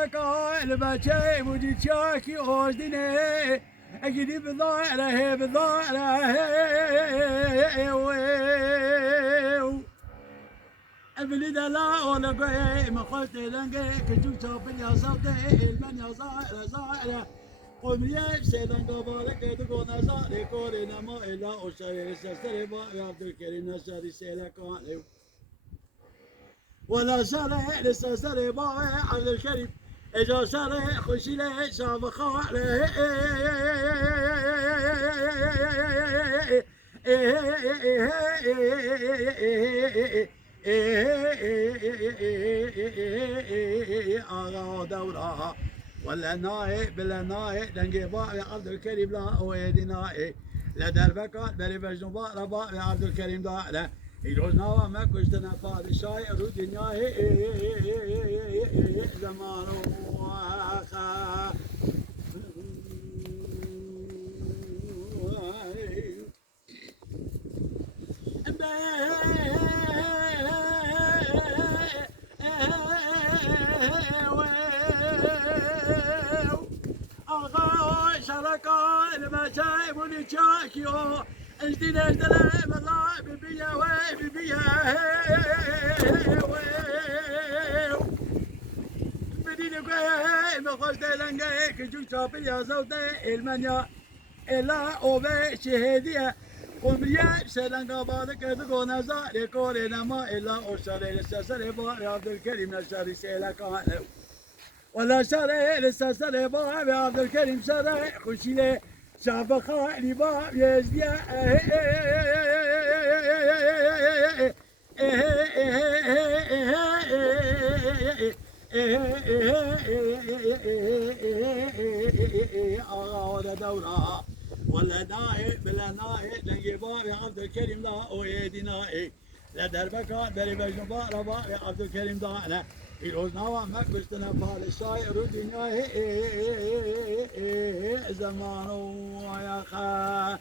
شركاء البشاي ودي شاكي اوزديني اجدي بضاعره ابني دلا ولا قوي ما قلت لنقي كجو شوفن يا صوتي المن يا زائره قوم يا سيدان قبالك تقول نزاري كورنا ما إلا أشاري سستري با عبد الكريم نشاري سيلك عليه ولا شاري لسستري با عبد الكريم إجا شاري خشي لي شاب خالي دورها ولا ناي بلا ناي دنجي با يا عبد الكريم لا ويدي ناي لا دربك بري بجنو با ربا يا عبد الكريم لا يجوز نوا ما كشتنا فاد الشاي رو دنيا زمان واخا شركاء المشايب ونشاكيو اجدين اجدلا مضاء ببيا وببيا بديني قوي مخوش ديلنجي كجو شابي يا زودي المنيا إلا أوبي شهدية قمرية سيلنجا بالك ادقو نزاري كوري نما إلا أشاري لسسري باري عبد الكريم نشاري سيلك عنه ولا شري لسه سري باب يا عبد الكريم شري خشي لي شعب خالي باب يزدي ولا دورها ولا ناي بلا ناي دنجي باب يا عبد الكريم لا ويدي ناي لا دربك بري بجنو باب يا عبد الكريم لا يروز نوا ما كشتنا فال الشاعر ودنيا زمان ويا خا